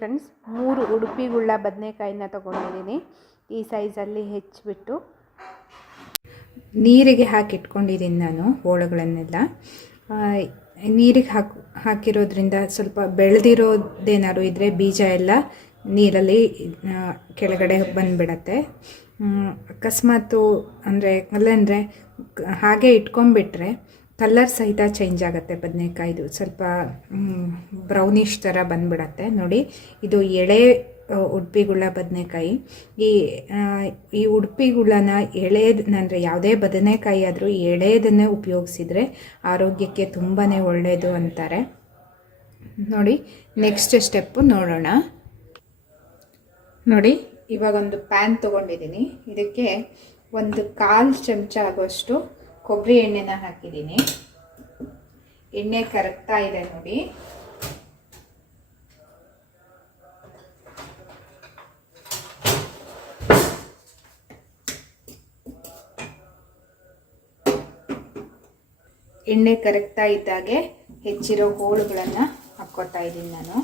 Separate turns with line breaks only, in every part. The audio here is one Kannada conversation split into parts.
ಫ್ರೆಂಡ್ಸ್ ಮೂರು ಉಡುಪಿ ಗುಳ್ಳ ಬದನೆಕಾಯಿನ ತೊಗೊಂಡಿದ್ದೀನಿ. ಈ ಸೈಜಲ್ಲಿ ಹೆಚ್ಚಿಬಿಟ್ಟು ನೀರಿಗೆ ಹಾಕಿಟ್ಕೊಂಡಿದ್ದೀನಿ ನಾನು ಹೋಳುಗಳನ್ನೆಲ್ಲ. ನೀರಿಗೆ ಹಾಕಿ, ಹಾಕಿರೋದ್ರಿಂದ ಸ್ವಲ್ಪ ಬೆಳೆದಿರೋದೇನಾದ್ರು ಇದ್ದರೆ ಬೀಜ ಎಲ್ಲ ನೀರಲ್ಲಿ ಕೆಳಗಡೆ ಬಂದುಬಿಡತ್ತೆ. ಅಕಸ್ಮಾತು ಅಂದರೆ ಅಲ್ಲಂದರೆ ಹಾಗೆ ಇಟ್ಕೊಂಡ್ಬಿಟ್ರೆ ಕಲರ್ ಸಹಿತ ಚೇಂಜ್ ಆಗುತ್ತೆ ಬದನೆಕಾಯ್ದು ಸ್ವಲ್ಪ ಬ್ರೌನಿಷ್ ಥರ ಬಂದ್ಬಿಡತ್ತೆ. ನೋಡಿ ಇದು ಎಳೆ ಆ, ಉಡುಪಿಗುಳ್ಳ ಬದನೆಕಾಯಿ. ಈ ಉಡುಪಿಗಳನ್ನ ಈ ಉಡುಪಿಗುಳ್ಳನ ಎಳೆದಂದರೆ ಯಾವುದೇ ಬದನೆಕಾಯಿ ಆದರೂ ಎಳೆಯದನ್ನೇ ಉಪಯೋಗಿಸಿದರೆ ಆರೋಗ್ಯಕ್ಕೆ ತುಂಬಾ ಒಳ್ಳೆಯದು ಅಂತಾರೆ. ನೋಡಿ ನೆಕ್ಸ್ಟ್ ಸ್ಟೆಪ್ಪು ನೋಡೋಣ. ನೋಡಿ ಇವಾಗ ಒಂದು ಪ್ಯಾನ್ ತೊಗೊಂಡಿದ್ದೀನಿ. ಇದಕ್ಕೆ ಒಂದು ಕಾಲು ಚಮಚ ಆಗುವಷ್ಟು ಕೊಬ್ಬರಿ ಎಣ್ಣೆನ ಹಾಕಿದ್ದೀನಿ. ಎಣ್ಣೆ ಕರಗ್ತಾ ಇದೆ ನೋಡಿ. ಎಣ್ಣೆ ಕರಗ್ತಾ ಇದ್ದಾಗೆ ಹೆಚ್ಚಿರೋ ಹೋಳುಗಳನ್ನು ಹಾಕ್ಕೋತಾ ಇದ್ದೀನಿ ನಾನು.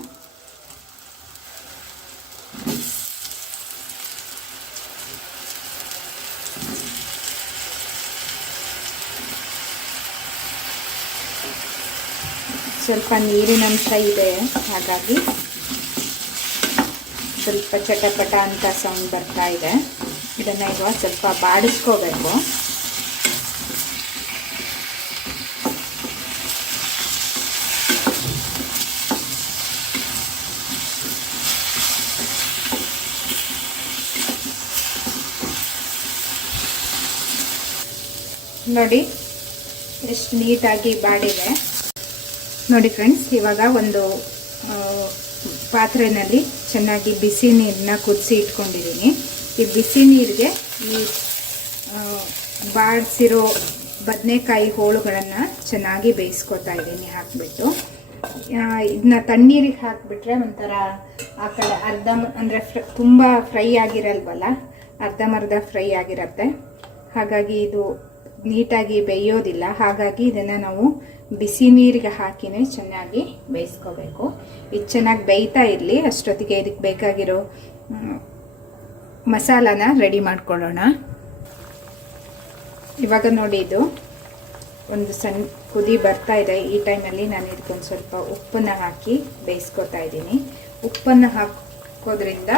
ಸ್ವಲ್ಪ ನೀರಿನ ಅಂಶ ಇದೆ, ಹಾಗಾಗಿ ಸ್ವಲ್ಪ ಚಟಪಟ ಅಂತ ಸೌಂಡ್ ಬರ್ತಾ ಇದೆ. ಇದನ್ನು ಈಗ ಸ್ವಲ್ಪ ಬಾಡಿಸ್ಕೋಬೇಕು. ನೋಡಿ, ಎಷ್ಟು ನೀಟಾಗಿ ಬಾಡಿದೆ. ನೋಡಿ ಫ್ರೆಂಡ್ಸ್ ಇವಾಗ ಒಂದು ಪಾತ್ರೆಯಲ್ಲಿ ಚೆನ್ನಾಗಿ ಬಿಸಿ ನೀರನ್ನ ಕುದಿಸಿ ಇಟ್ಕೊಂಡಿದ್ದೀನಿ. ಈ ಬಿಸಿ ನೀರಿಗೆ ಈ ಬಾಡಿಸಿರೋ ಬದನೆಕಾಯಿ ಹೋಳುಗಳನ್ನು ಚೆನ್ನಾಗಿ ಬೇಯಿಸ್ಕೊತಾ ಇದ್ದೀನಿ ಹಾಕಿಬಿಟ್ಟು. ಇದನ್ನ ತಣ್ಣೀರಿಗೆ ಹಾಕಿಬಿಟ್ರೆ ಒಂಥರ ಆ ಕಡೆ ಅರ್ಧ ಅಂದರೆ ಫ್ರ, ತುಂಬ ಫ್ರೈ ಆಗಿರಲ್ವಲ್ಲ ಅರ್ಧಮರ್ಧ ಫ್ರೈ ಆಗಿರತ್ತೆ. ಹಾಗಾಗಿ ಇದು ನೀಟಾಗಿ ಬೇಯೋದಿಲ್ಲ. ಹಾಗಾಗಿ ಇದನ್ನು ನಾವು ಬಿಸಿ ನೀರಿಗೆ ಹಾಕಿನೇ ಚೆನ್ನಾಗಿ ಬೇಯಿಸ್ಕೋಬೇಕು. ಇದು ಚೆನ್ನಾಗಿ ಬೇಯ್ತಾ ಇರಲಿ, ಅಷ್ಟೊತ್ತಿಗೆ ಇದಕ್ಕೆ ಬೇಕಾಗಿರೋ ಮಸಾಲಾನ ರೆಡಿ ಮಾಡ್ಕೊಳ್ಳೋಣ. ಇವಾಗ ನೋಡಿ ಇದು, ಒಂದು ಸಣ್ಣ ಕುದಿ ಬರ್ತಾ ಇದೆ. ಈ ಟೈಮಲ್ಲಿ ನಾನು ಇದಕ್ಕೊಂದು ಸ್ವಲ್ಪ ಉಪ್ಪನ್ನು ಹಾಕಿ ಬೇಯಿಸ್ಕೊತಾ ಇದ್ದೀನಿ. ಉಪ್ಪನ್ನು ಹಾಕೋದ್ರಿಂದ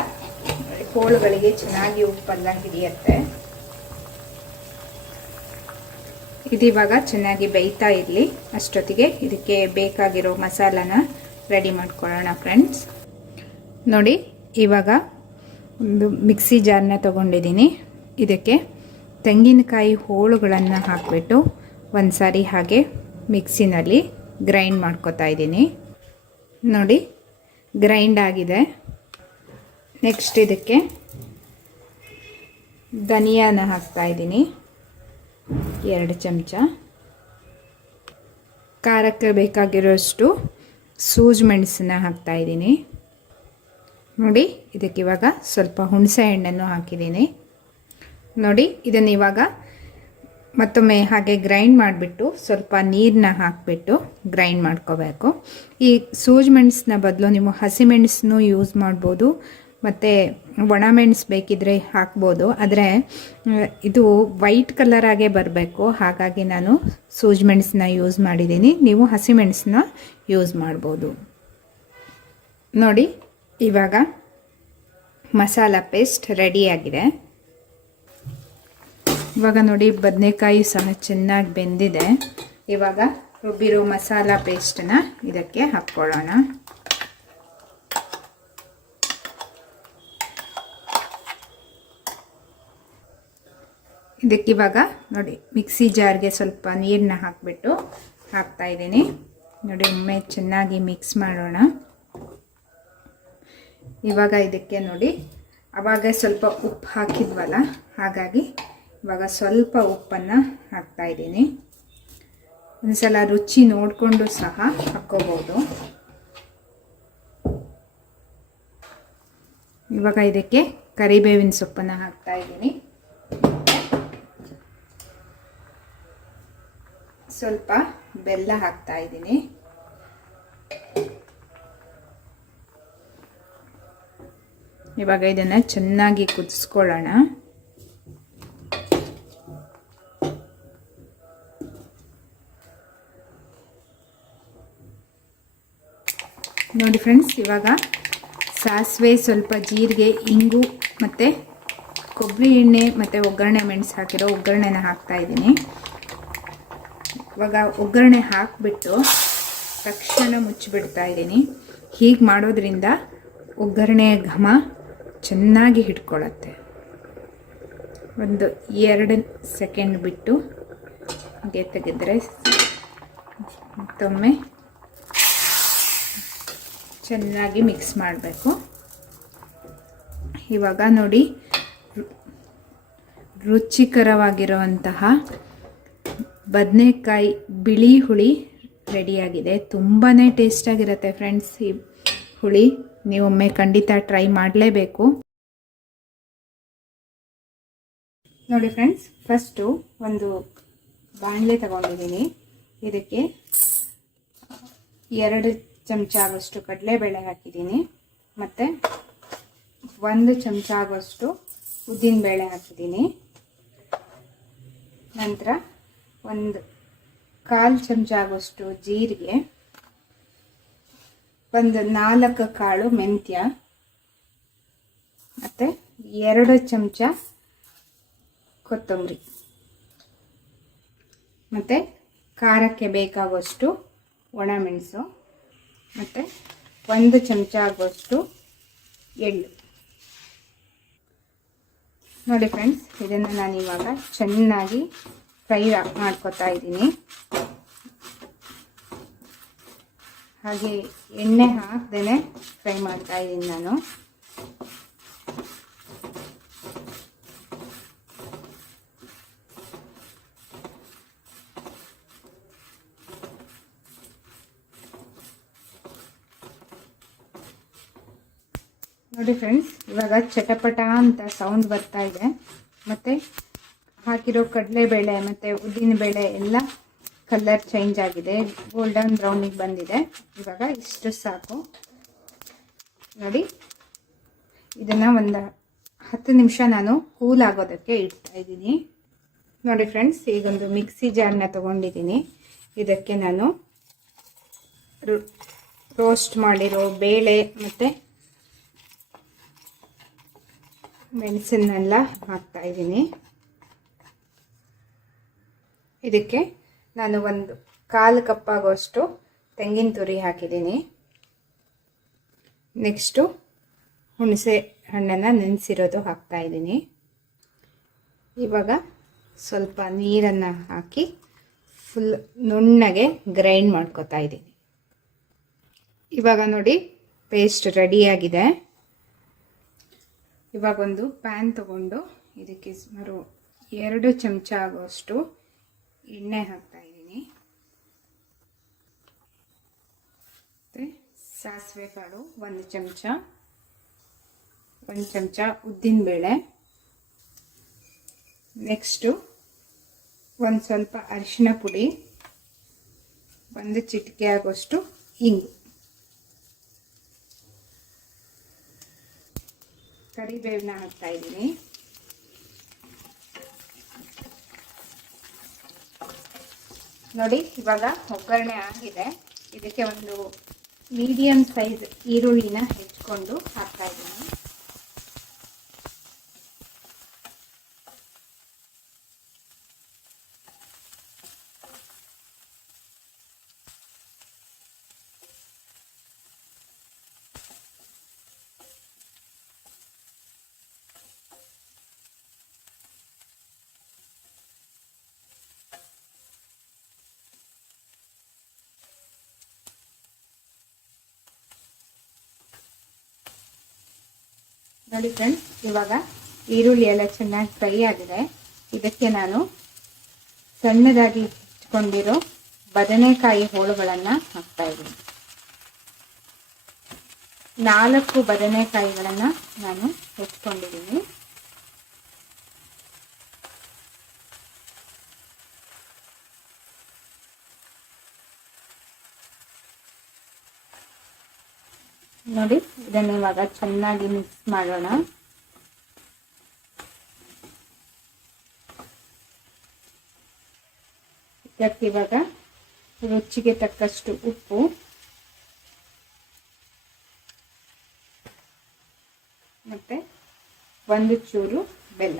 ಹೋಳುಗಳಿಗೆ ಚೆನ್ನಾಗಿ ಉಪ್ಪೆಲ್ಲ ಹಿಡಿಯತ್ತೆ. ಇದಿವಾಗ ಚೆನ್ನಾಗಿ ಬೇಯ್ತಾ ಇರಲಿ. ಅಷ್ಟೊತ್ತಿಗೆ ಇದಕ್ಕೆ ಬೇಕಾಗಿರೋ ಮಸಾಲಾನ ರೆಡಿ ಮಾಡ್ಕೊಳ್ಳೋಣ ಫ್ರೆಂಡ್ಸ್ ನೋಡಿ, ಇವಾಗ ಒಂದು ಮಿಕ್ಸಿ ಜಾರನ್ನ ತೊಗೊಂಡಿದ್ದೀನಿ. ಇದಕ್ಕೆ ತೆಂಗಿನಕಾಯಿ ಹೋಳುಗಳನ್ನು ಹಾಕಿಬಿಟ್ಟು ಒಂದು ಸಾರಿ ಹಾಗೆ ಮಿಕ್ಸಿನಲ್ಲಿ ಗ್ರೈಂಡ್ ಮಾಡ್ಕೋತಾ ಇದ್ದೀನಿ. ನೋಡಿ ಗ್ರೈಂಡ್ ಆಗಿದೆ. ನೆಕ್ಸ್ಟ್ ಇದಕ್ಕೆ ಧನಿಯಾನ ಹಾಕ್ತಾ ಇದ್ದೀನಿ. ಎರಡು ಚಮಚ. ಖಾರಕ್ಕೆ ಬೇಕಾಗಿರೋಷ್ಟು ಸೂಜ್ ಮೆಣಸನ್ನ ಹಾಕ್ತಾ ಇದ್ದೀನಿ. ನೋಡಿ, ಇದಕ್ಕೆ ಇವಾಗ ಸ್ವಲ್ಪ ಹುಣಸೆ ಹಣ್ಣನ್ನು ಹಾಕಿದ್ದೀನಿ. ನೋಡಿ, ಇದನ್ನು ಇವಾಗ ಮತ್ತೊಮ್ಮೆ ಹಾಗೆ ಗ್ರೈಂಡ್ ಮಾಡಿಬಿಟ್ಟು ಸ್ವಲ್ಪ ನೀರನ್ನ ಹಾಕಿಬಿಟ್ಟು ಗ್ರೈಂಡ್ ಮಾಡ್ಕೋಬೇಕು. ಈ ಸೂಜ್ ಮೆಣಸನ್ನ ಬದಲು ನೀವು ಹಸಿಮೆಣಸನ್ನು ಯೂಸ್ ಮಾಡ್ಬೋದು. ಮತ್ತು ಒಣಮೆಣಸು ಬೇಕಿದ್ರೆ ಹಾಕ್ಬೋದು. ಆದರೆ ಇದು ವೈಟ್ ಕಲರಾಗೆ ಬರಬೇಕು. ಹಾಗಾಗಿ ನಾನು ಸೂಜಿ ಮೆಣಸನ್ನ ಯೂಸ್ ಮಾಡಿದ್ದೀನಿ. ನೀವು ಹಸಿಮೆಣಸನ್ನ ಯೂಸ್ ಮಾಡ್ಬೋದು. ನೋಡಿ, ಇವಾಗ ಮಸಾಲ ಪೇಸ್ಟ್ ರೆಡಿಯಾಗಿದೆ ಇವಾಗ ನೋಡಿ, ಬದನೆಕಾಯಿ ಸಹ ಚೆನ್ನಾಗಿ ಬೆಂದಿದೆ. ಇವಾಗ ರುಬ್ಬಿರೋ ಮಸಾಲ ಪೇಸ್ಟನ್ನ ಇದಕ್ಕೆ ಹಾಕ್ಕೊಳ್ಳೋಣ. ಇದಕ್ಕಿವಾಗ ನೋಡಿ, ಮಿಕ್ಸಿ ಜಾರ್ಗೆ ಸ್ವಲ್ಪ ನೀರನ್ನ ಹಾಕಿಬಿಟ್ಟು ಹಾಕ್ತಾ ಇದ್ದೀನಿ. ನೋಡಿ, ಒಮ್ಮೆ ಚೆನ್ನಾಗಿ ಮಿಕ್ಸ್ ಮಾಡೋಣ. ಇವಾಗ ಇದಕ್ಕೆ ನೋಡಿ, ಅವಾಗ ಸ್ವಲ್ಪ ಉಪ್ಪು ಹಾಕಿದ್ವಲ್ಲ, ಹಾಗಾಗಿ ಇವಾಗ ಸ್ವಲ್ಪ ಉಪ್ಪನ್ನು ಹಾಕ್ತಾ ಒಂದು ಸಲ ರುಚಿ ನೋಡಿಕೊಂಡು ಸಹ ಹಾಕ್ಕೋಬೋದು ಇವಾಗ ಇದಕ್ಕೆ ಕರಿಬೇವಿನ ಸೊಪ್ಪನ್ನು ಹಾಕ್ತಾ ಸ್ವಲ್ಪ ಬೆಲ್ಲ ಹಾಕ್ತಾ ಇದ್ದೀನಿ. ಇವಾಗ ಇದನ್ನು ಚೆನ್ನಾಗಿ ಕುದಿಸ್ಕೊಳ್ಳೋಣ. ನೋಡಿ ಫ್ರೆಂಡ್ಸ್ ಇವಾಗ ಸಾಸಿವೆ ಸ್ವಲ್ಪ ಜೀರಿಗೆ, ಇಂಗು ಮತ್ತು ಕೊಬ್ಬರಿ ಎಣ್ಣೆ ಮತ್ತು ಒಗ್ಗರಣೆ ಮೆಣಸು ಹಾಕಿರೋ ಒಗ್ಗರಣೆನ ಹಾಕ್ತಾ ಇದ್ದೀನಿ. ಇವಾಗ ಒಗ್ಗರಣೆ ಹಾಕಿಬಿಟ್ಟು ತಕ್ಷಣ ಮುಚ್ಚಿಬಿಡ್ತಾ ಇದ್ದೀನಿ. ಹೀಗೆ ಮಾಡೋದ್ರಿಂದ ಒಗ್ಗರಣೆಯ ಘಮ ಚೆನ್ನಾಗಿ ಹಿಡ್ಕೊಳ್ಳುತ್ತೆ ಒಂದು ಎರಡು ಸೆಕೆಂಡ್ ಬಿಟ್ಟು ಹಾಗೆ ತೆಗೆದರೆ ಮತ್ತೊಮ್ಮೆ ಚೆನ್ನಾಗಿ ಮಿಕ್ಸ್ ಮಾಡಬೇಕು. ಇವಾಗ ನೋಡಿ ರುಚಿಕರವಾಗಿರುವಂತಹ ಬದನೆಕಾಯಿ ಬಿಳಿ ಹುಳಿ ರೆಡಿಯಾಗಿದೆ. ತುಂಬಾ ಟೇಸ್ಟಾಗಿರುತ್ತೆ ಫ್ರೆಂಡ್ಸ್ ಈ ಹುಳಿ. ನೀವೊಮ್ಮೆ ಖಂಡಿತ ಟ್ರೈ ಮಾಡಲೇಬೇಕು. ನೋಡಿ ಫ್ರೆಂಡ್ಸ್, ಫಸ್ಟು ಒಂದು ಬಾಣಲೆ ತಗೊಂಡಿದ್ದೀನಿ. ಇದಕ್ಕೆ ಎರಡು ಚಮಚ ಆಗೋಷ್ಟು ಕಡಲೆಬೇಳೆ ಹಾಕಿದ್ದೀನಿ. ಮತ್ತು ಒಂದು ಚಮಚ ಆಗೋಷ್ಟು ಉದ್ದಿನಬೇಳೆ ಹಾಕಿದ್ದೀನಿ. ನಂತರ ಒಂದು ಕಾಲು ಚಮಚ ಆಗೋಷ್ಟು ಜೀರಿಗೆ, ಒಂದು ನಾಲ್ಕು ಕಾಳು ಮೆಂತ್ಯ, ಮತ್ತು ಎರಡು ಚಮಚ ಕೊತ್ತಂಬರಿ. ಮತ್ತು ಖಾರಕ್ಕೆ ಬೇಕಾಗುವಷ್ಟು ಒಣಮೆಣಸು ಮತ್ತು ಒಂದು ಚಮಚ ಆಗುವಷ್ಟು ಎಳ್ಳು. ನೋಡಿ ಫ್ರೆಂಡ್ಸ್ ಇದನ್ನು ನಾನು ಇವಾಗ ಚೆನ್ನಾಗಿ ಫ್ರೈ ಮಾಡ್ಕೊತಾ ಇದ್ದೀನಿ. ಹಾಗೆ ಎಣ್ಣೆ ಹಾಕ್ದೇ ಫ್ರೈ ಮಾಡ್ತಾ ಇದ್ದೀನಿ ನಾನು. ನೋಡಿ ಫ್ರೆಂಡ್ಸ್ ಇವಾಗ ಚಟಪಟ ಅಂತ ಸೌಂಡ್ ಬರ್ತಾ ಇದೆ. ಮತ್ತು ಹಾಕಿರೋ ಕಡಲೆಬೇಳೆ ಮತ್ತು ಉದ್ದಿನಬೇಳೆ ಎಲ್ಲ ಕಲರ್ ಚೇಂಜ್ ಆಗಿದೆ. ಗೋಲ್ಡನ್ ಬ್ರೌನಿಗೆ ಬಂದಿದೆ. ಇವಾಗ ಇಷ್ಟು ಸಾಕು. ನೋಡಿ. ಇದನ್ನು ಒಂದು ಹತ್ತು ನಿಮಿಷ ನಾನು ಕೂಲ್ ಆಗೋದಕ್ಕೆ ಇಡ್ತಾ ಇದ್ದೀನಿ. ನೋಡಿ ಫ್ರೆಂಡ್ಸ್ ಈಗೊಂದು ಮಿಕ್ಸಿ ಜಾರ್ನ ತೊಗೊಂಡಿದ್ದೀನಿ. ಇದಕ್ಕೆ ನಾನು ರೋಸ್ಟ್ ಮಾಡಿರೋ ಬೇಳೆ ಮತ್ತು ಮೆಣಸನ್ನೆಲ್ಲ ಹಾಕ್ತಾ ಇದ್ದೀನಿ. ಇದಕ್ಕೆ ನಾನು ಒಂದು ಕಾಲು ಕಪ್ಪಾಗುವಷ್ಟು ತೆಂಗಿನ ತುರಿ ಹಾಕಿದ್ದೀನಿ. ನೆಕ್ಸ್ಟು ಹುಣಸೆ ಹಣ್ಣನ್ನು ನೆನೆಸಿರೋದು ಹಾಕ್ತಾ ಇದ್ದೀನಿ. ಇವಾಗ ಸ್ವಲ್ಪ ನೀರನ್ನು ಹಾಕಿ ಫುಲ್ ನುಣ್ಣಗೆ ಗ್ರೈಂಡ್ ಮಾಡ್ಕೊತಾ ಇದ್ದೀನಿ. ಇವಾಗ ನೋಡಿ ಪೇಸ್ಟ್ ರೆಡಿಯಾಗಿದೆ. ಇವಾಗ ಒಂದು ಪ್ಯಾನ್ ತಗೊಂಡು ಇದಕ್ಕೆ ಸುಮಾರು ಎರಡು ಚಮಚ ಆಗುವಷ್ಟು ಎಣ್ಣೆ ಹಾಕ್ತಾ ಇದ್ದೀನಿ. ಸಾಸಿವೆ ಕಾಳು ಒಂದು ಚಮಚ ಒಂದು ಚಮಚ ಉದ್ದಿನಬೇಳೆ ನೆಕ್ಸ್ಟು ಒಂದು ಸ್ವಲ್ಪ ಅರಿಶಿನ ಪುಡಿ, ಒಂದು ಚಿಟಿಕೆ ಆಗೋಷ್ಟು ಇಂಗು. ಕರಿಬೇವನ್ನ ಹಾಕ್ತಾ ಇದ್ದೀನಿ. ನೋಡಿ ಇವಾಗ ಒಗ್ಗರಣೆ ಆಗಿದೆ. ಇದಕ್ಕೆ ಒಂದು ಮೀಡಿಯಂ ಸೈಜ್ ಈರುಳ್ಳಿನ ಹೆಚ್ಕೊಂಡು ಹಾಕ್ತಾ ಇದ್ದೀನಿ. ನೋಡಿ ಫ್ರೆಂಡ್ಸ್ ಇವಾಗ ಈರುಳ್ಳಿ ಎಲ್ಲ ಚೆನ್ನಾಗಿ ಫ್ರೈ ಆಗಿದೆ. ಇದಕ್ಕೆ ನಾನು ಸಣ್ಣದಾಗಿ ಇಟ್ಕೊಂಡಿರೋ ಬದನೆಕಾಯಿ ಹೋಳುಗಳನ್ನು ಹಾಕ್ತಾ ಇದ್ದೀನಿ. ನಾಲ್ಕು ಬದನೆಕಾಯಿಗಳನ್ನು ನಾನು ಹೆಚ್ಕೊಂಡಿದ್ದೀನಿ. ನೋಡಿ, ಇದನ್ನು ಇವಾಗ ಚೆನ್ನಾಗಿ ಮಿಕ್ಸ್ ಮಾಡೋಣ. ಇದಕ್ಕೆ ಇವಾಗ ರುಚಿಗೆ ತಕ್ಕಷ್ಟು ಉಪ್ಪು. ಮತ್ತೆ ಒಂದು ಚೂರು ಬೆಲ್ಲ.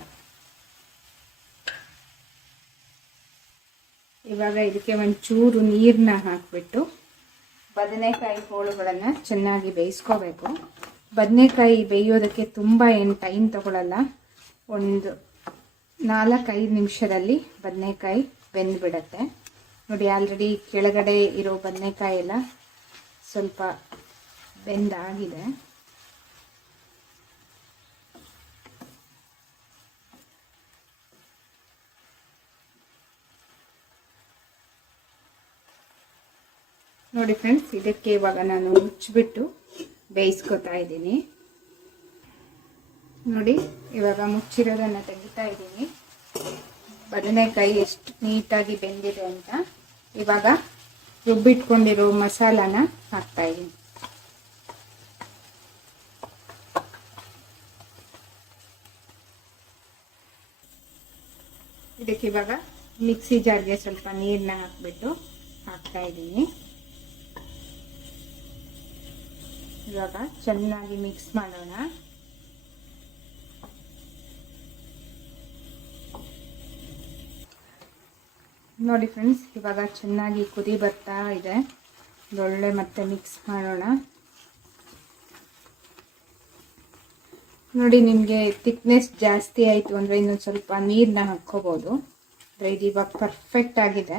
ಇವಾಗ ಇದಕ್ಕೆ ಒಂದು ಚೂರು ನೀರನ್ನ ಹಾಕಿಬಿಟ್ಟು ಬದನೆಕಾಯಿ ಹೋಳುಗಳನ್ನು ಚೆನ್ನಾಗಿ ಬೇಯಿಸ್ಕೋಬೇಕು. ಬದನೆಕಾಯಿ ಬೇಯೋದಕ್ಕೆ ತುಂಬ ಏನು ಟೈಮ್ ತಗೊಳ್ಳಲ್ಲ ಒಂದು ನಾಲ್ಕೈದು ನಿಮಿಷದಲ್ಲಿ ಬದನೆಕಾಯಿ ಬೆಂದ್ಬಿಡತ್ತೆ. ನೋಡಿ ಆಲ್ರೆಡಿ ಕೆಳಗಡೆ ಇರೋ ಬದನೆಕಾಯಿ ಎಲ್ಲ ಸ್ವಲ್ಪ ಬೆಂದಾಗಿದೆ. ನೋಡಿ ಫ್ರೆಂಡ್ಸ್, ಇದಕ್ಕೆ ಇವಾಗ ನಾನು ಮುಚ್ಚಿಬಿಟ್ಟು ಬೇಯಿಸ್ಕೊತಾ ಇದ್ದೀನಿ. ನೋಡಿ, ಇವಾಗ ಮುಚ್ಚಿರೋದನ್ನು ತೆಗಿತಾ ಇದ್ದೀನಿ. ಬದನೆಕಾಯಿ ಎಷ್ಟು ನೀಟಾಗಿ ಬೆಂದಿದೆ ಅಂತ ಇವಾಗ ರುಬ್ಬಿಟ್ಕೊಂಡಿರೋ ಮಸಾಲಾನ ಹಾಕ್ತಾ ಇದ್ದೀನಿ. ಇದಕ್ಕೆ ಇವಾಗ ಮಿಕ್ಸಿ ಜಾರ್ಗೆ ಸ್ವಲ್ಪ ನೀರನ್ನ ಹಾಕ್ಬಿಟ್ಟು ಹಾಕ್ತಾ ಇದ್ದೀನಿ. ಇವಾಗ ಚೆನ್ನಾಗಿ ಮಿಕ್ಸ್ ಮಾಡೋಣ. ನೋಡಿ ಫ್ರೆಂಡ್ಸ್ ಇವಾಗ ಚೆನ್ನಾಗಿ ಕುದಿ ಬರ್ತಾ ಇದೆ. ಒಳ್ಳೆ ಮತ್ತೆ ಮಿಕ್ಸ್ ಮಾಡೋಣ. ನೋಡಿ ನಿಮಗೆ ಥಿಕ್ನೆಸ್ ಜಾಸ್ತಿ ಆಯಿತು ಅಂದರೆ ಇನ್ನೊಂದು ಸ್ವಲ್ಪ ನೀರನ್ನ ಹಾಕ್ಕೋಬೋದು. ಅಂದರೆ ಇದು ಇವಾಗ ಪರ್ಫೆಕ್ಟ್ ಆಗಿದೆ.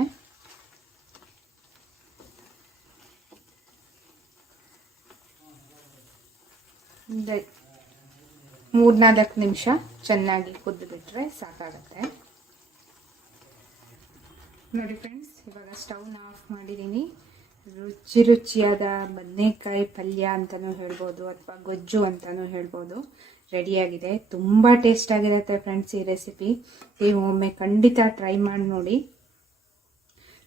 ಮೂರ್ನಾಲ್ಕು ನಿಮಿಷ ಚೆನ್ನಾಗಿ ಕುದ್ದು ಬಿಟ್ರೆ ಸಾಕಾಗತ್ತೆ. ನೋಡಿ ಫ್ರೆಂಡ್ಸ್ ಇವಾಗ ಸ್ಟವ್ನ ಆಫ್ ಮಾಡಿದ್ದೀನಿ ರುಚಿ ರುಚಿಯಾದ ಬದನೆಕಾಯಿ ಪಲ್ಯ ಅಂತಲೂ ಹೇಳ್ಬೋದು, ಅಥವಾ ಗೊಜ್ಜು ಅಂತಲೂ ಹೇಳ್ಬೋದು. ರೆಡಿಯಾಗಿದೆ ತುಂಬ ಟೇಸ್ಟ್ ಆಗಿರುತ್ತೆ ಫ್ರೆಂಡ್ಸ್ ಈ ರೆಸಿಪಿ ನೀವು ಒಮ್ಮೆ ಖಂಡಿತ ಟ್ರೈ ಮಾಡಿ ನೋಡಿ.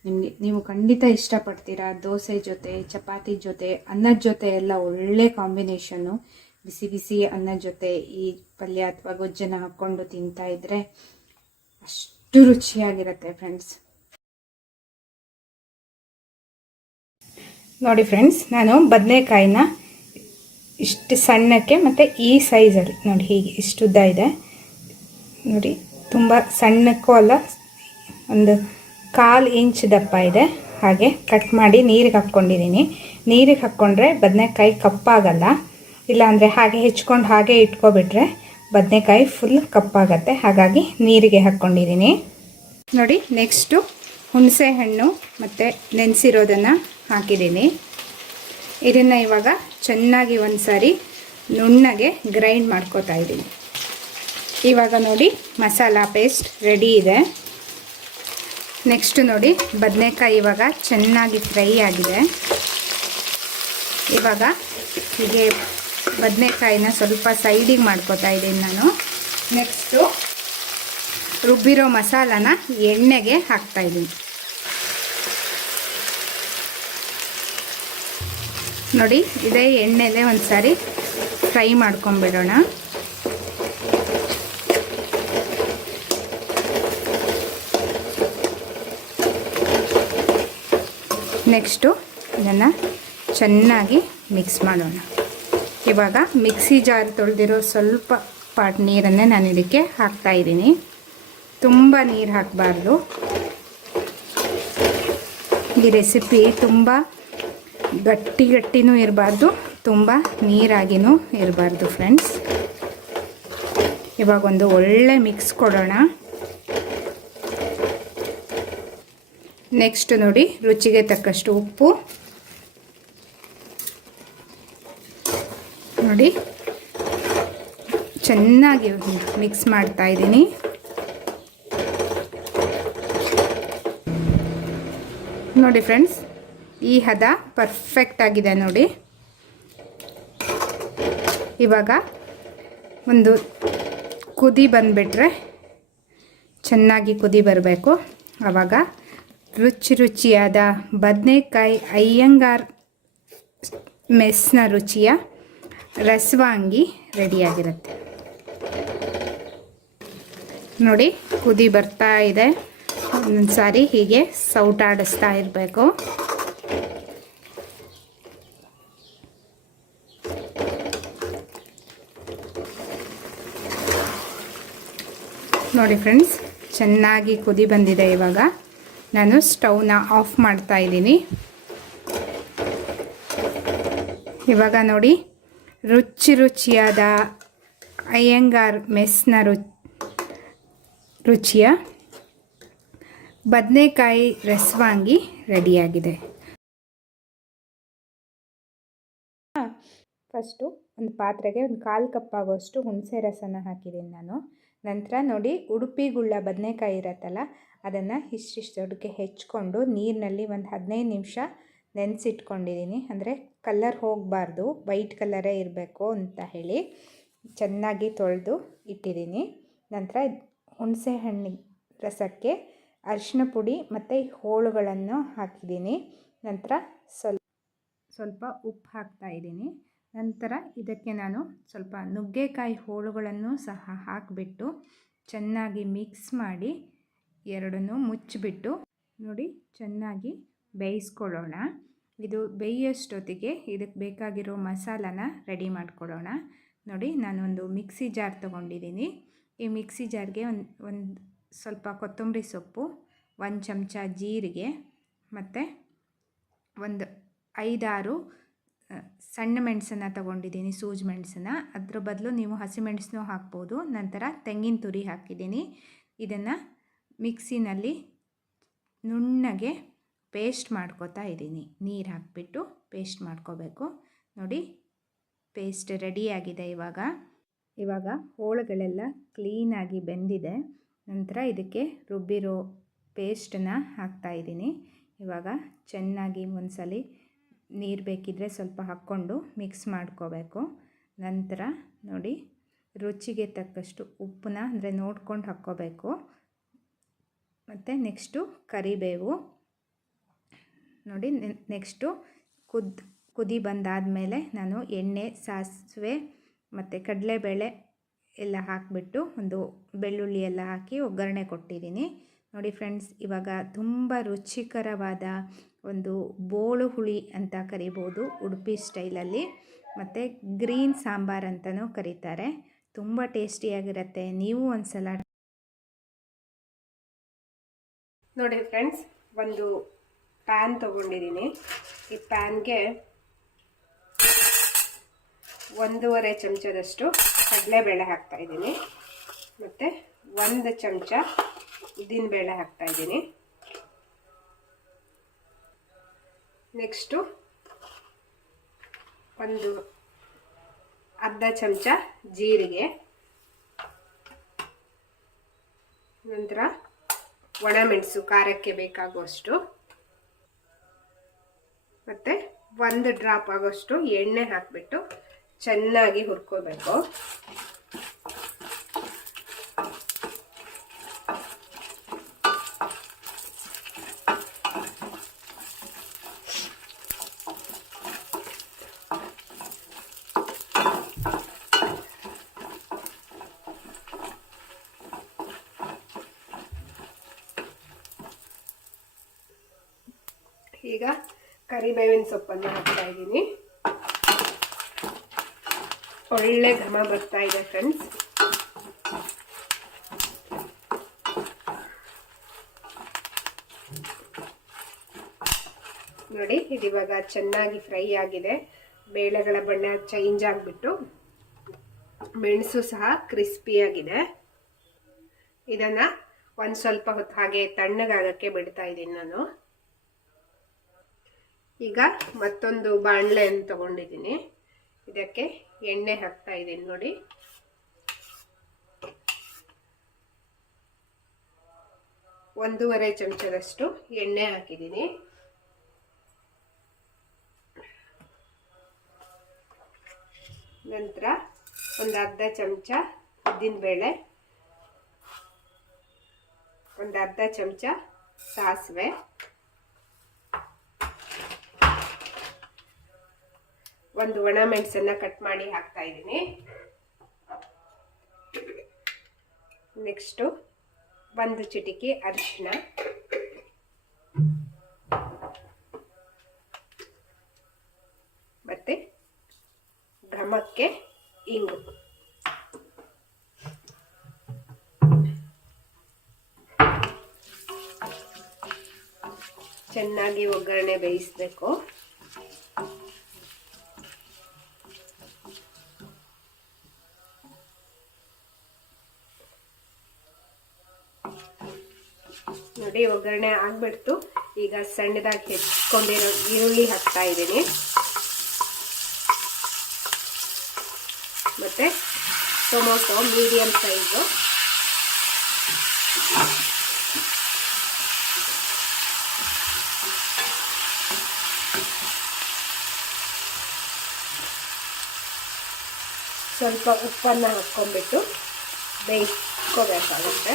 ನಿಮಗೆ, ನೀವು ಖಂಡಿತ ಇಷ್ಟಪಡ್ತೀರಾ ದೋಸೆ ಜೊತೆ, ಚಪಾತಿ ಜೊತೆ, ಅನ್ನದ ಜೊತೆ ಎಲ್ಲ ಒಳ್ಳೆ ಕಾಂಬಿನೇಷನ್ನು ಬಿಸಿ ಬಿಸಿ ಅನ್ನ ಜೊತೆ ಈ ಪಲ್ಯ ಅಥವಾ ಗೊಜ್ಜನ್ನು ಹಾಕ್ಕೊಂಡು ತಿಂತಾ ಇದ್ರೆ ಅಷ್ಟು ರುಚಿಯಾಗಿರುತ್ತೆ ಫ್ರೆಂಡ್ಸ್ ನೋಡಿ ಫ್ರೆಂಡ್ಸ್ ನಾನು ಬದನೆಕಾಯಿನ ಇಷ್ಟು ಸಣ್ಣಕ್ಕೆ ಮತ್ತು ಈ ಸೈಜಲ್ಲಿ ನೋಡಿ ಹೀಗೆ ಇಷ್ಟು ಉದ್ದ ಇದೆ. ನೋಡಿ, ತುಂಬ ಸಣ್ಣಕ್ಕೂ ಅಲ್ಲ, ಒಂದು ಕಾಲು ಇಂಚ್ ದಪ್ಪ ಇದೆ. ಹಾಗೆ ಕಟ್ ಮಾಡಿ ನೀರಿಗೆ ಹಾಕ್ಕೊಂಡಿದ್ದೀನಿ. ನೀರಿಗೆ ಹಾಕ್ಕೊಂಡ್ರೆ ಬದನೆಕಾಯಿ ಕಪ್ಪಾಗಲ್ಲ. ಇಲ್ಲಾಂದರೆ ಹಾಗೆ ಹೆಚ್ಕೊಂಡು ಹಾಗೆ ಇಟ್ಕೊಬಿಟ್ರೆ ಬದನೆಕಾಯಿ ಫುಲ್ ಕಪ್ಪಾಗತ್ತೆ. ಹಾಗಾಗಿ ನೀರಿಗೆ ಹಾಕ್ಕೊಂಡಿದ್ದೀನಿ. ನೋಡಿ ನೆಕ್ಸ್ಟು ಹುಣಸೆ ಹಣ್ಣು ಮತ್ತು ನೆನೆಸಿರೋದನ್ನು ಹಾಕಿದ್ದೀನಿ. ಇದನ್ನು ಇವಾಗ ಚೆನ್ನಾಗಿ ಒಂದು ಸಾರಿ ನುಣ್ಣಗೆ ಗ್ರೈಂಡ್ ಮಾಡ್ಕೋತಾ ಇದ್ದೀನಿ. ಇವಾಗ ನೋಡಿ, ಮಸಾಲ ಪೇಸ್ಟ್ ರೆಡಿ ಇದೆ. ನೆಕ್ಸ್ಟು ನೋಡಿ, ಬದನೆಕಾಯಿ ಇವಾಗ ಚೆನ್ನಾಗಿ ಫ್ರೈ ಆಗಿದೆ. ಇವಾಗ ಹೀಗೆ ಬದನೆಕಾಯಿನ ಸ್ವಲ್ಪ ಸೈಡಿಗೆ ಮಾಡ್ಕೋತಾ ಇದ್ದೀನಿ ನಾನು. ನೆಕ್ಸ್ಟು ರುಬ್ಬಿರೋ ಮಸಾಲಾನ ಎಣ್ಣೆಗೆ ಹಾಕ್ತಾ ಇದ್ದೀನಿ. ನೋಡಿ, ಇದೇ ಎಣ್ಣೆಲೆ ಒಂದು ಸಾರಿ ಫ್ರೈ ಮಾಡ್ಕೊಂಬಿಡೋಣ. ನೆಕ್ಸ್ಟು ಇದನ್ನು ಚೆನ್ನಾಗಿ ಮಿಕ್ಸ್ ಮಾಡೋಣ. ಇವಾಗ ಮಿಕ್ಸಿ ಜಾರ್ ತೊಳೆದಿರೋ ಸ್ವಲ್ಪ ಪಾಟ್ ನೀರನ್ನೇ ನಾನು ಇದಕ್ಕೆ ಹಾಕ್ತಾ ಇದ್ದೀನಿ. ತುಂಬ ನೀರು ಹಾಕಬಾರ್ದು. ಈ ರೆಸಿಪಿ ತುಂಬ ಗಟ್ಟಿ ಗಟ್ಟಿನೂ ಇರಬಾರ್ದು, ತುಂಬ ನೀರಾಗಿನೂ ಇರಬಾರ್ದು ಫ್ರೆಂಡ್ಸ್. ಇವಾಗ ಒಂದು ಒಳ್ಳೆ ಮಿಕ್ಸ್ ಕೊಡೋಣ. ನೆಕ್ಸ್ಟ್ ನೋಡಿ ರುಚಿಗೆ ತಕ್ಕಷ್ಟು ಉಪ್ಪು. ನೋಡಿ. ಚೆನ್ನಾಗಿ ಮಿಕ್ಸ್ ಮಾಡ್ತಾ ಇದ್ದೀನಿ. ನೋಡಿ ಫ್ರೆಂಡ್ಸ್ ಈ ಹದ ಪರ್ಫೆಕ್ಟ್ ಆಗಿದೆ ನೋಡಿ. ಇವಾಗ ಒಂದು ಕುದಿ ಬಂದುಬಿಟ್ರೆ ಚೆನ್ನಾಗಿ ಕುದಿ ಬರಬೇಕು. ಆವಾಗ ರುಚಿ ರುಚಿಯಾದ ಬದನೆಕಾಯಿ ಅಯ್ಯಂಗಾರ್ ಮೆಸ್ನ ರುಚಿಯ ರಸವಾಂಗಿ ರೆಡಿಯಾಗಿರುತ್ತೆ. ನೋಡಿ, ಕುದಿ ಬರ್ತಾ ಇದೆ. ಒಂದೊಂದು ಸಾರಿ ಹೀಗೆ ಸೌಟಾಡಿಸ್ತಾ ಇರಬೇಕು. ನೋಡಿ ಫ್ರೆಂಡ್ಸ್ ಚೆನ್ನಾಗಿ ಕುದಿ ಬಂದಿದೆ ಇವಾಗ. ನಾನು ಸ್ಟವ್ನ ಆಫ್ ಮಾಡ್ತಾ ಇದ್ದೀನಿ. ಇವಾಗ ನೋಡಿ ರುಚಿ ರುಚಿಯಾದ ಅಯ್ಯಂಗಾರ್ ಮೆಸ್ನ ರು, ರುಚಿಯ ಬದನೆಕಾಯಿ ರಸವಾಂಗಿ ರೆಡಿಯಾಗಿದೆ. ಫಸ್ಟು ಒಂದು ಪಾತ್ರೆಗೆ ಒಂದು ಕಾಲು ಕಪ್ ಆಗೋಷ್ಟು ಹುಣಸೆ ರಸನ ಹಾಕಿದ್ದೀನಿ ನಾನು. ನಂತರ ನೋಡಿ ಉಡುಪಿ ಗುಳ್ಳ ಬದನೆಕಾಯಿ ಇರತ್ತಲ್ಲ, ಅದನ್ನು ಇಷ್ಟಿಷ್ಟು ದೊಡ್ಡಕ್ಕೆ ಹೆಚ್ಕೊಂಡು ನೀರಿನಲ್ಲಿ ಒಂದು ಹದಿನೈದು ನಿಮಿಷ ನೆನೆಸಿಟ್ಕೊಂಡಿದ್ದೀನಿ. ಅಂದರೆ ಕಲ್ಲರ್ ಹೋಗಬಾರ್ದು, ವೈಟ್ ಕಲ್ಲರೇ ಇರಬೇಕು ಅಂತ ಹೇಳಿ ಚೆನ್ನಾಗಿ ತೊಳೆದು ಇಟ್ಟಿದ್ದೀನಿ. ನಂತರ ಹುಣಸೆ ಹಣ್ಣಿನ ರಸಕ್ಕೆ ಅರಿಶಿನ ಪುಡಿ ಮತ್ತು ಹೋಳುಗಳನ್ನು ಹಾಕಿದ್ದೀನಿ. ನಂತರ ಸ್ವಲ್ಪ ಸ್ವಲ್ಪ ಉಪ್ಪು ಹಾಕ್ತಾ ಇದ್ದೀನಿ. ನಂತರ ಇದಕ್ಕೆ ನಾನು ಸ್ವಲ್ಪ ನುಗ್ಗೆಕಾಯಿ ಹೋಳುಗಳನ್ನು ಸಹ ಹಾಕಿಬಿಟ್ಟು ಚೆನ್ನಾಗಿ ಮಿಕ್ಸ್ ಮಾಡಿ ಎರಡನ್ನೂ ಮುಚ್ಚಿಬಿಟ್ಟು ನೋಡಿ ಚೆನ್ನಾಗಿ ಬೇಯಿಸ್ಕೊಳ್ಳೋಣ. ಇದು ಬೇಯೋಷ್ಟೊತ್ತಿಗೆ ಇದಕ್ಕೆ ಬೇಕಾಗಿರೋ ಮಸಾಲಾನ ರೆಡಿ ಮಾಡ್ಕೊಳ್ಳೋಣ ನೋಡಿ, ನಾನೊಂದು ಮಿಕ್ಸಿ ಜಾರ್ ತೊಗೊಂಡಿದ್ದೀನಿ. ಈ ಮಿಕ್ಸಿ ಜಾರ್ಗೆ ಒಂದು ಒಂದು ಸ್ವಲ್ಪ ಕೊತ್ತಂಬರಿ ಸೊಪ್ಪು, ಒಂದು ಚಮಚ ಜೀರಿಗೆ, ಮತ್ತು ಒಂದು ಐದಾರು ಸಣ್ಣ ಮೆಣಸನ್ನು ತೊಗೊಂಡಿದ್ದೀನಿ, ಸೂಜ್ ಮೆಣಸನ್ನು. ಅದ್ರ ಬದಲು ನೀವು ಹಸಿಮೆಣಸನ್ನು ಹಾಕ್ಬೋದು. ನಂತರ ತೆಂಗಿನ ತುರಿ ಹಾಕಿದ್ದೀನಿ. ಇದನ್ನು ಮಿಕ್ಸಿನಲ್ಲಿ ನುಣ್ಣಗೆ ಪೇಸ್ಟ್ ಮಾಡ್ಕೋತಾ ಇದ್ದೀನಿ. ನೀರು ಹಾಕಿಬಿಟ್ಟು ಪೇಸ್ಟ್ ಮಾಡ್ಕೋಬೇಕು. ನೋಡಿ, ಪೇಸ್ಟ್ ರೆಡಿಯಾಗಿದೆ ಇವಾಗ. ಇವಾಗ ಹೋಳುಗಳೆಲ್ಲ ಕ್ಲೀನಾಗಿ ಬೆಂದಿದೆ. ನಂತರ ಇದಕ್ಕೆ ರುಬ್ಬಿರೋ ಪೇಸ್ಟನ್ನ ಹಾಕ್ತಾಯಿದ್ದೀನಿ ಇವಾಗ ಚೆನ್ನಾಗಿ ಒಂದ್ಸಲಿ ನೀರು ಬೇಕಿದ್ದರೆ ಸ್ವಲ್ಪ ಹಾಕ್ಕೊಂಡು ಮಿಕ್ಸ್ ಮಾಡ್ಕೋಬೇಕು. ನಂತರ ನೋಡಿ, ರುಚಿಗೆ ತಕ್ಕಷ್ಟು ಉಪ್ಪನ್ನ ಅಂದರೆ ನೋಡ್ಕೊಂಡು ಹಾಕ್ಕೋಬೇಕು. ಮತ್ತು ನೆಕ್ಸ್ಟು ಕರಿಬೇವು. ನೋಡಿ ನೆಕ್ಸ್ಟು ಕುದ್, ಕುದಿ ಬಂದಾದ ಮೇಲೆ ನಾನು ಎಣ್ಣೆ, ಸಾಸಿವೆ ಮತ್ತು ಕಡಲೆಬೇಳೆ ಎಲ್ಲ ಹಾಕಿಬಿಟ್ಟು ಒಂದು ಬೆಳ್ಳುಳ್ಳಿ ಎಲ್ಲ ಹಾಕಿ ಒಗ್ಗರಣೆ ಕೊಟ್ಟಿದ್ದೀನಿ. ನೋಡಿ ಫ್ರೆಂಡ್ಸ್, ಇವಾಗ ತುಂಬ ರುಚಿಕರವಾದ ಒಂದು ಬೋಳು ಹುಳಿ ಅಂತ ಕರಿಬೋದು ಉಡುಪಿ ಸ್ಟೈಲಲ್ಲಿ. ಮತ್ತು ಗ್ರೀನ್ ಸಾಂಬಾರ್ ಅಂತಲೂ ಕರೀತಾರೆ. ತುಂಬ ಟೇಸ್ಟಿಯಾಗಿರುತ್ತೆ. ನೀವು ಒಂದು ಸಲ ನೋಡಿ ಫ್ರೆಂಡ್ಸ್, ಒಂದು ಪ್ಯಾನ್ ತೊಗೊಂಡಿದ್ದೀನಿ. ಈ ಪ್ಯಾನ್ಗೆ ಒಂದೂವರೆ ಚಮಚದಷ್ಟು ಕಡಲೆಬೇಳೆ ಹಾಕ್ತಾಯಿದ್ದೀನಿ ಮತ್ತು ಒಂದು ಚಮಚ ಉದ್ದಿನ ಬೇಳೆ ಹಾಕ್ತಾಯಿದ್ದೀನಿ ನೆಕ್ಸ್ಟು ಒಂದು ಅರ್ಧ ಚಮಚ ಜೀರಿಗೆ. ನಂತರ ಒಣಮೆಣಸು, ಖಾರಕ್ಕೆ ಬೇಕಾಗುವಷ್ಟು. ಮತ್ತು ಒಂದು ಡ್ರಾಪ್ ಆಗೋಷ್ಟು ಎಣ್ಣೆ ಹಾಕಿಬಿಟ್ಟು ಚೆನ್ನಾಗಿ ಹುರ್ಕೋಬೇಕು. ಈಗ ಕರಿಬೇವಿನ ಸೊಪ್ಪನ್ನು ಹಾಕ್ತಾ ಇದ್ದೀನಿ. ಒಳ್ಳೆ ಘಮ ಬರ್ತಾ ಇದೆ ಫ್ರೆಂಡ್ಸ್ ನೋಡಿ ಇದಿವಾಗ ಚೆನ್ನಾಗಿ ಫ್ರೈ ಆಗಿದೆ. ಬೇಳೆಗಳ ಬಣ್ಣ ಚೇಂಜ್ ಆಗಿಬಿಟ್ಟು ಮೆಣಸು ಸಹ ಕ್ರಿಸ್ಪಿಯಾಗಿದೆ ಇದನ್ನು ಒಂದು ಸ್ವಲ್ಪ ಹೊತ್ತು ಹಾಗೆ ತಣ್ಣಗಾಗಕ್ಕೆ ಬಿಡ್ತಾ ಇದ್ದೀನಿ ನಾನು. ಈಗ ಮತ್ತೊಂದು ಬಾಣಲೆಯನ್ನು ತಗೊಂಡಿದ್ದೀನಿ. ಇದಕ್ಕೆ ಎಣ್ಣೆ ಹಾಕ್ತಾ ಇದ್ದೀನಿ ನೋಡಿ. ಒಂದೂವರೆ ಚಮಚದಷ್ಟು ಎಣ್ಣೆ ಹಾಕಿದ್ದೀನಿ. ನಂತರ ಒಂದು ಅರ್ಧ ಚಮಚ ಬೇಳೆ ಒಂದು ಅರ್ಧ ಚಮಚ ಸಾಸಿವೆ
ಒಂದು ಒಣ ಮೆಣಸನ್ನ ಕಟ್ ಮಾಡಿ ಹಾಕ್ತಾ ಇದ್ದೀನಿ. ನೆಕ್ಸ್ಟು ಒಂದು ಚಿಟಿಕೆ ಅರಿಶಿನ ಮತ್ತೆ ಘಮಕ್ಕೆ ಇಂಗು. ಚೆನ್ನಾಗಿ ಒಗ್ಗರಣೆ ಬೇಯಿಸ್ಬೇಕು. ಒಗ್ಗರಣೆ ಆಗ್ಬಿಡ್ತು. ಈಗ ಸಣ್ಣದಾಗಿ ಹೆಚ್ಚಿಕೊಂಡಿರೋ ಈರುಳ್ಳಿ ಹಾಕ್ತಾ ಇದ್ದೀನಿ. ಮತ್ತೆ ಟೊಮೊಟೊ ಮೀಡಿಯಂ ಸೈಜು ಸ್ವಲ್ಪ ಉಪ್ಪನ್ನು ಹಾಕ್ಕೊಂಡ್ಬಿಟ್ಟು ಬೇಯಿಸ್ಕೋಬೇಕಾಗುತ್ತೆ.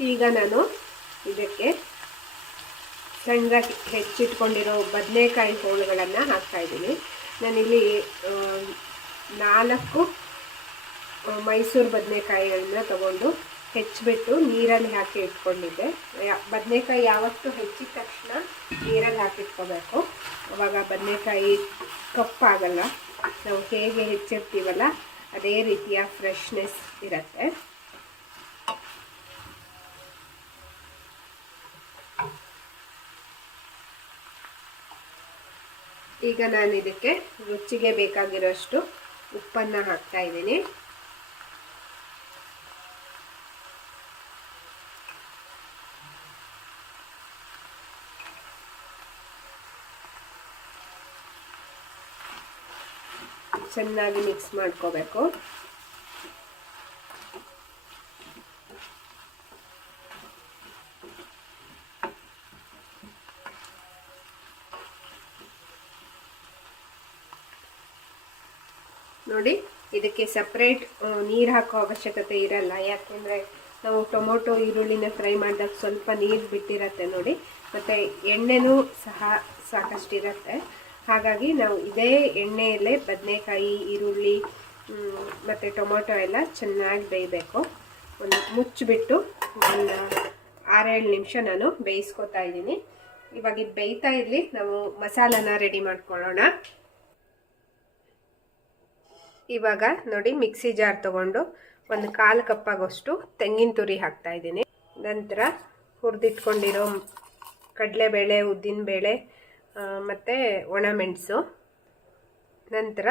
ಈಗ ನಾನು ಇದಕ್ಕೆ ಸಣ್ಣದಾಗಿ ಹೆಚ್ಚಿಟ್ಕೊಂಡಿರೋ ಬದನೆಕಾಯಿ ಹೋಳುಗಳನ್ನು ಹಾಕ್ತಾ ಇದ್ದೀನಿ. ನಾನಿಲ್ಲಿ ನಾಲ್ಕು ಮೈಸೂರು ಬದನೆಕಾಯಿಗಳನ್ನ ತಗೊಂಡು ಹೆಚ್ಚಿಬಿಟ್ಟು ನೀರಲ್ಲಿ ಹಾಕಿ ಇಟ್ಕೊಂಡಿದ್ದೆ. ಬದನೆಕಾಯಿ ಯಾವತ್ತೂ ಹೆಚ್ಚಿದ ತಕ್ಷಣ ನೀರಲ್ಲಿ ಹಾಕಿಟ್ಕೋಬೇಕು ಅವಾಗ ಬದನೆಕಾಯಿ ಕಪ್ಪಾಗಲ್ಲ. ನಾವು ಹೇಗೆ ಹೆಚ್ಚಿರ್ತೀವಲ್ಲ, ಅದೇ ರೀತಿಯ ಫ್ರೆಶ್ನೆಸ್ ಇರುತ್ತೆ. ಈಗ ನಾನು ಇದಕ್ಕೆ ರುಚಿಗೆ ಬೇಕಾಗಿರೋಷ್ಟು ಉಪ್ಪನ್ನು ಹಾಕ್ತಾ ಇದ್ದೀನಿ. ಚೆನ್ನಾಗಿ ಮಿಕ್ಸ್ ಮಾಡ್ಕೋಬೇಕು ನೋಡಿ ಇದಕ್ಕೆ ಸಪ್ರೇಟ್ ನೀರು ಹಾಕೋ ಅವಶ್ಯಕತೆ ಇರಲ್ಲ. ಯಾಕೆಂದರೆ ನಾವು ಟೊಮೊಟೊ, ಈರುಳ್ಳಿನ ಫ್ರೈ ಮಾಡಿದಾಗ ಸ್ವಲ್ಪ ನೀರು ಬಿಟ್ಟಿರತ್ತೆ ನೋಡಿ. ಮತ್ತು ಎಣ್ಣೆನೂ ಸಹ ಸಾಕಷ್ಟು ಇರುತ್ತೆ ಹಾಗಾಗಿ ನಾವು ಇದೇ ಎಣ್ಣೆಯಲ್ಲೇ ಬದನೆಕಾಯಿ, ಈರುಳ್ಳಿ ಮತ್ತು ಟೊಮೊಟೊ ಎಲ್ಲ ಚೆನ್ನಾಗಿ ಬೇಯಬೇಕು. ಒಂದು ಮುಚ್ಚಿಬಿಟ್ಟು ಒಂದು ಆರೇಳು ನಿಮಿಷ ನಾನು ಬೇಯಿಸ್ಕೊತಾ ಇದ್ದೀನಿ. ಇವಾಗ ಇದು ಬೇಯ್ತಾ ಇರಲಿ, ನಾವು ಮಸಾಲನ ರೆಡಿ ಮಾಡ್ಕೊಳ್ಳೋಣ. ಇವಾಗ ನೋಡಿ ಮಿಕ್ಸಿ ಜಾರ್ ತಗೊಂಡು ಒಂದು ಕಾಲು ಕಪ್ಪಾಗೋಷ್ಟು ತೆಂಗಿನ ತುರಿ ಹಾಕ್ತಾ ಇದ್ದೀನಿ. ನಂತರ ಹುರಿದಿಟ್ಕೊಂಡಿರೋ ಕಡಲೆಬೇಳೆ, ಉದ್ದಿನಬೇಳೆ ಮತ್ತು ಒಣಮೆಣಸು ನಂತರ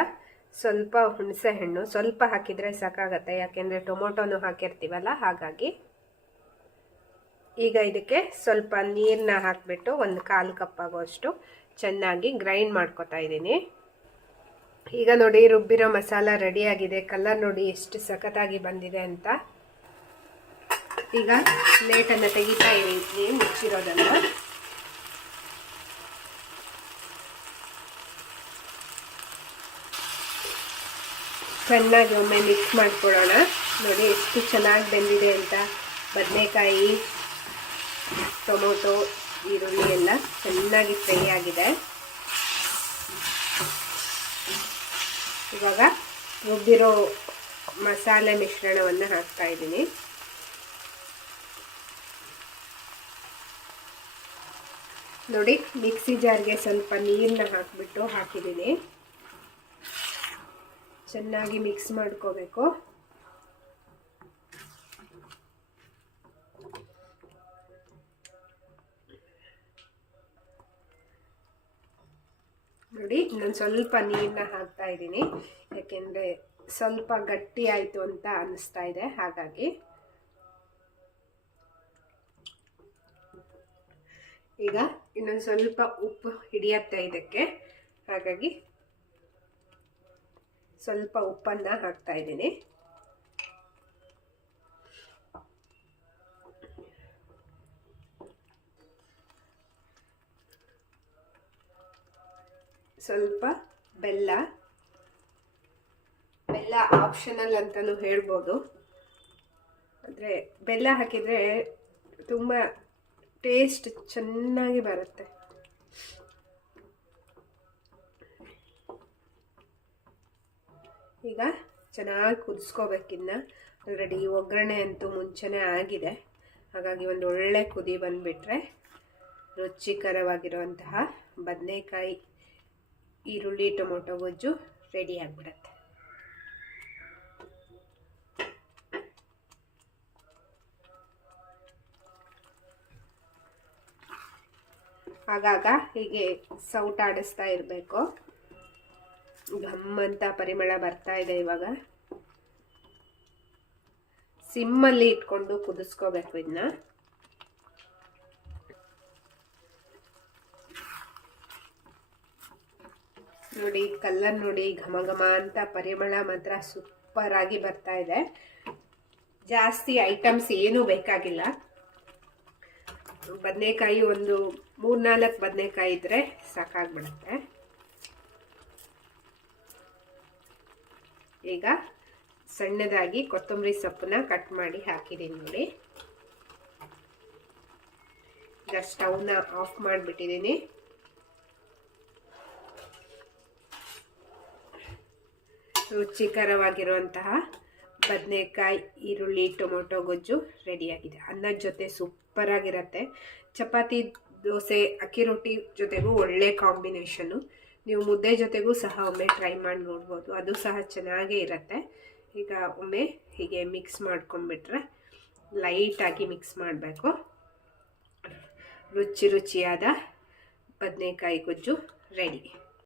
ಸ್ವಲ್ಪ ಹುಣಸೆ ಹಣ್ಣು ಸ್ವಲ್ಪ ಹಾಕಿದರೆ ಸಾಕಾಗತ್ತೆ, ಯಾಕೆಂದರೆ ಟೊಮೊಟೊನೂ ಹಾಕಿರ್ತೀವಲ್ಲ, ಹಾಗಾಗಿ. ಈಗ ಇದಕ್ಕೆ ಸ್ವಲ್ಪ ನೀರನ್ನ ಹಾಕಿಬಿಟ್ಟು ಒಂದು ಕಾಲು ಕಪ್ಪಾಗೋಷ್ಟು ಚೆನ್ನಾಗಿ ಗ್ರೈಂಡ್ ಮಾಡ್ಕೊತಾ ಇದ್ದೀನಿ. ಈಗ ನೋಡಿ ರುಬ್ಬಿರೋ ಮಸಾಲ ರೆಡಿಯಾಗಿದೆ. ಕಲರ್ ನೋಡಿ ಎಷ್ಟು ಸಖತ್ತಾಗಿ ಬಂದಿದೆ ಅಂತ. ಈಗ ಪ್ಲೇಟನ್ನು ತೆಗಿತಾ ಇದ್ದೀನಿ ಮುಚ್ಚಿರೋದನ್ನು. ಚೆನ್ನಾಗಿ ಒಮ್ಮೆ ಮಿಕ್ಸ್ ಮಾಡ್ಕೊಳ್ಳೋಣ. ನೋಡಿ ಎಷ್ಟು ಚೆನ್ನಾಗಿ ಬೆಂದಿದೆ ಅಂತ. ಬದನೆಕಾಯಿ, ಟೊಮೊಟೊ, ಈರುಳ್ಳಿ ಎಲ್ಲ ಚೆನ್ನಾಗಿ ಫ್ರೈ ಆಗಿದೆ. ಇವಾಗ ರುಬ್ಬಿರೋ ಮಸಾಲೆ ಮಿಶ್ರಣವನ್ನು ಹಾಕ್ತಾ ಇದ್ದೀನಿ. ನೋಡಿ, ಮಿಕ್ಸಿ ಜಾರ್ಗೆ ಸ್ವಲ್ಪ ನೀರನ್ನ ಹಾಕಿಬಿಟ್ಟು ಹಾಕಿದ್ದೀನಿ. ಚೆನ್ನಾಗಿ ಮಿಕ್ಸ್ ಮಾಡ್ಕೋಬೇಕು. ನೋಡಿ ನಾನು ಸ್ವಲ್ಪ ನೀರನ್ನ ಹಾಕ್ತಾ ಇದ್ದೀನಿ. ಯಾಕೆಂದರೆ ಸ್ವಲ್ಪ ಗಟ್ಟಿ ಆಯಿತು ಅಂತ ಅನ್ನಿಸ್ತಾ ಇದೆ. ಹಾಗಾಗಿ ಈಗ ಇನ್ನೊಂದು ಸ್ವಲ್ಪ ಉಪ್ಪು ಹಿಡಿಯತ್ತೆ ಇದಕ್ಕೆ. ಹಾಗಾಗಿ ಸ್ವಲ್ಪ ಉಪ್ಪನ್ನು ಹಾಕ್ತಾ ಇದ್ದೀನಿ. ಸ್ವಲ್ಪ ಬೆಲ್ಲ ಬೆಲ್ಲ ಆಪ್ಷನಲ್ ಅಂತಲೂ ಹೇಳ್ಬೋದು. ಅಂದರೆ ಬೆಲ್ಲ ಹಾಕಿದರೆ ತುಂಬ ಟೇಸ್ಟ್ ಚೆನ್ನಾಗಿ ಬರುತ್ತೆ. ಈಗ ಚೆನ್ನಾಗಿ ಕುದಿಸ್ಕೋಬೇಕಿನ್ನ ಆಲ್ರೆಡಿ ಒಗ್ಗರಣೆ ಅಂತೂ ಮುಂಚೆನೇ ಆಗಿದೆ. ಹಾಗಾಗಿ ಒಂದು ಒಳ್ಳೆ ಕುದಿ ಬಂದುಬಿಟ್ರೆ ರುಚಿಕರವಾಗಿರುವಂತಹ ಬದನೆಕಾಯಿ ಈರುಳ್ಳಿ, ಟೊಮೊಟೊ, ಗೊಜ್ಜು ರೆಡಿ ಆಗಿಬಿಡತ್ತೆ. ಆಗಾಗ ಹೀಗೆ ಸೌಟ್ ಆಡಿಸ್ತಾ ಇರಬೇಕು. ಘಮ್ ಪರಿಮಳ ಬರ್ತಾ ಇದೆ ಇವಾಗ. ಸಿಮ್ಮಲ್ಲಿ ಇಟ್ಕೊಂಡು ಕುದಿಸ್ಕೋಬೇಕು ಇದನ್ನ ನೋಡಿ ಕಲ್ಲರ್ ನೋಡಿ ಘಮ ಘಮ ಅಂತ ಪರಿಮಳ ಮಾತ್ರ ಸೂಪರ್ ಆಗಿ ಬರ್ತಾ ಇದೆ. ಜಾಸ್ತಿ ಐಟಮ್ಸ್ ಏನೂ ಬೇಕಾಗಿಲ್ಲ. ಬದನೆಕಾಯಿ ಒಂದು ಮೂರ್ನಾಲ್ಕು ಬದನೆಕಾಯಿ ಇದ್ರೆ ಸಾಕಾಗ್ಬಿಡುತ್ತೆ. ಈಗ ಸಣ್ಣದಾಗಿ ಕೊತ್ತಂಬರಿ ಸೊಪ್ಪನ್ನ ಕಟ್ ಮಾಡಿ ಹಾಕಿದ್ದೀನಿ ನೋಡಿ. ಈಗ ಸ್ಟವ್ನ ಆಫ್ ಮಾಡಿಬಿಟ್ಟಿದ್ದೀನಿ ರುಚಿಕರವಾಗಿರುವಂತಹ ಬದನೆಕಾಯಿ, ಈರುಳ್ಳಿ, ಟೊಮೊಟೊ, ಗೊಜ್ಜು ರೆಡಿಯಾಗಿದೆ. ಅನ್ನದ ಜೊತೆ ಸೂಪರ್ ಆಗಿರುತ್ತೆ ಚಪಾತಿ, ದೋಸೆ, ಅಕ್ಕಿ ರೊಟ್ಟಿ ಜೊತೆಗೂ ಒಳ್ಳೆ ಕಾಂಬಿನೇಷನ್ನು ನೀವು ಮುದ್ದೆ ಜೊತೆಗೂ ಸಹ ಒಮ್ಮೆ ಟ್ರೈ ಮಾಡಿ ನೋಡ್ಬೋದು. ಅದು ಸಹ ಚೆನ್ನಾಗೇ ಇರುತ್ತೆ. ಈಗ ಒಮ್ಮೆ ಹೀಗೆ ಮಿಕ್ಸ್ ಮಾಡ್ಕೊಂಡ್ಬಿಟ್ರೆ ಲೈಟಾಗಿ ಮಿಕ್ಸ್ ಮಾಡಬೇಕು. ರುಚಿ ರುಚಿಯಾದ ಬದನೆಕಾಯಿ, ಗೊಜ್ಜು ರೆಡಿ.